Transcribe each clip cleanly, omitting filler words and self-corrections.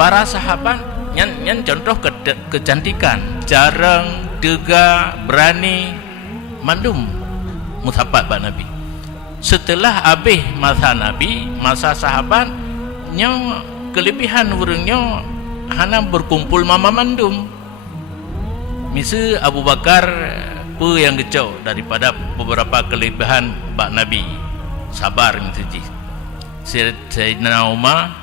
para sahabat yang contoh kecantikan, jarang, tegak, berani, mandum muthapat bak Nabi. Setelah habis masa Nabi, masa sahabat, nya kelebihan urangnya hana berkumpul mama mandum. Misal Abu Bakar apa yang kecau daripada beberapa kelebihan bak Nabi, sabar mesti. Sayyidina Umar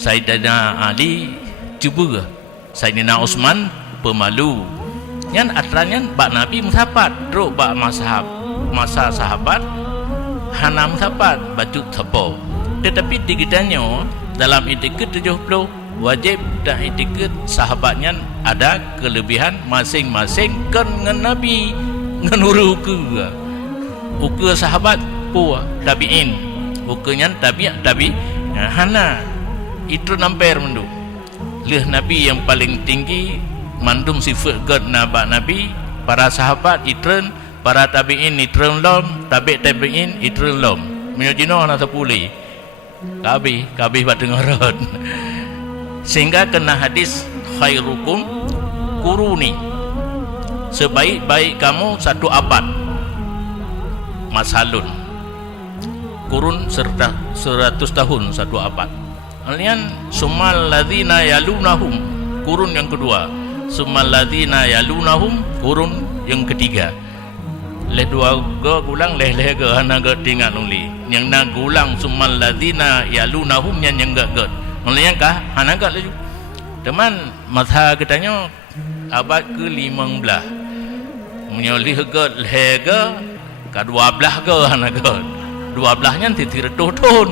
Sayyidina Ali cuba, Sayyidina Osman pemalu. Yang atranya bak Nabi musapat, teruk bak masa sahabat hana musapat baju tebal. Tetapi digitanya dalam etiket 70 wajib dan etiket sahabatnya ada kelebihan masing-masing kan dengan Nabi dengan uke sahabat pu tabiin ukenya tabi hana itu namper mendu leh Nabi yang paling tinggi mandum sifat god nabak Nabi, para sahabat itren, para tabiin itren lom, tabiin itren lom menyojino na sepuli kabih badengaran sehingga kena hadis khairukum kuruni, sebaik-baik kamu satu abad, masalun kurun 100 tahun satu abad. Kemudian summal ladzina yalunahum, kurun yang kedua, summal ladzina yalunahum, kurun yang ketiga. Leh dua gulang leh ke hana ke tinggal uli yang nak gulang summal ladzina yalunahum yang enggak gad yang kah hana gad laju teman masa katanya abad ke-15 menyolih gad leh ke 12 ke hana gad 12 nya titir ton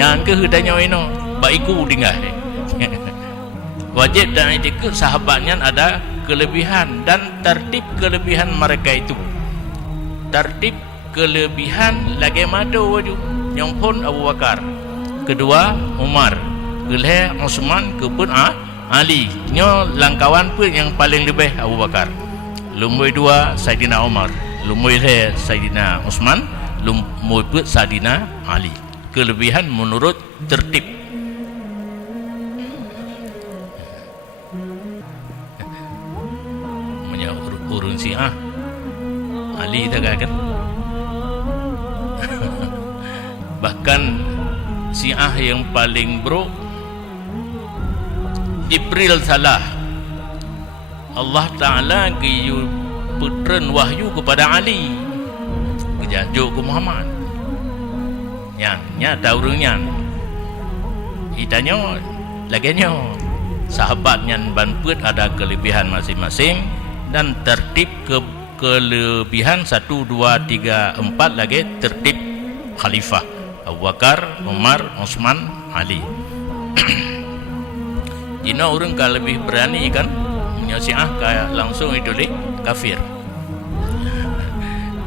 yang ke katanya ino baiku tinggal wajib dan etika sahabatnya ada kelebihan dan tertib kelebihan mereka itu. Tertib kelebihan lagi madu waju yang pun Abu Bakar, kedua Umar, geleh Osman, kepun Ali. Nyo langkawan pun yang paling lebih Abu Bakar. Lumui dua Saidina Umar, lumui le Saidina Osman, lumui pun Saidina Ali. Kelebihan menurut tertib. Urun Syiah Ali tak kan bahkan Syiah yang paling buruk Jibril salah Allah Ta'ala giyu putren wahyu kepada Ali kejajuk ke Muhammad nya tahu urangnya itanya laginya sahabatnya banput ada kelebihan masing-masing dan tertib kelebihan 1, 2, 3, 4 lagi tertib khalifah Abu Bakar, Umar, Osman, Ali. Jina orang kalau lebih berani kan menyasiah langsung ditulis kafir,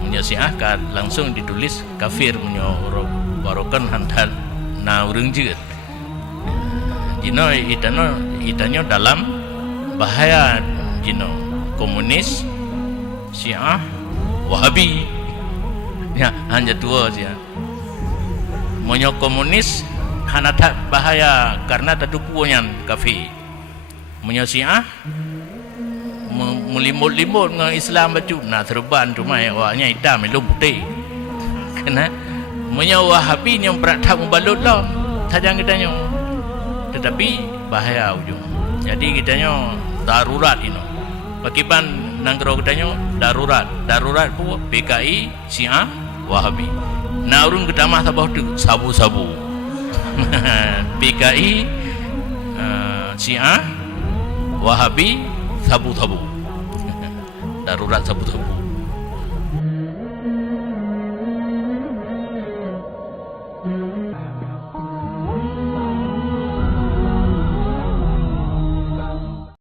menyasiah langsung ditulis kafir menyorokkan hantar na orang jeut. Jina itanya dalam bahaya jina komunis, Syiah, Wahabi. Ya, hanya dua saja. Monyo komunis hana tak bahaya karena terdukunya kafir. Monyo Syiah melimut-limut dengan Islam baju nak serban cuma awaknya hitam belum putih. Kena monyo Wahabi yang berat membalut lah tajang kitanya. Tetapi bahaya ujung. Jadi kitanya darurat ini. Pakiban nanggro katanya darurat pun PKI Syiah Wahabi. Na urun ketamah tabah tu sabu-sabu. PKI Syiah Wahabi sabu-sabu. Darurat sabu-sabu.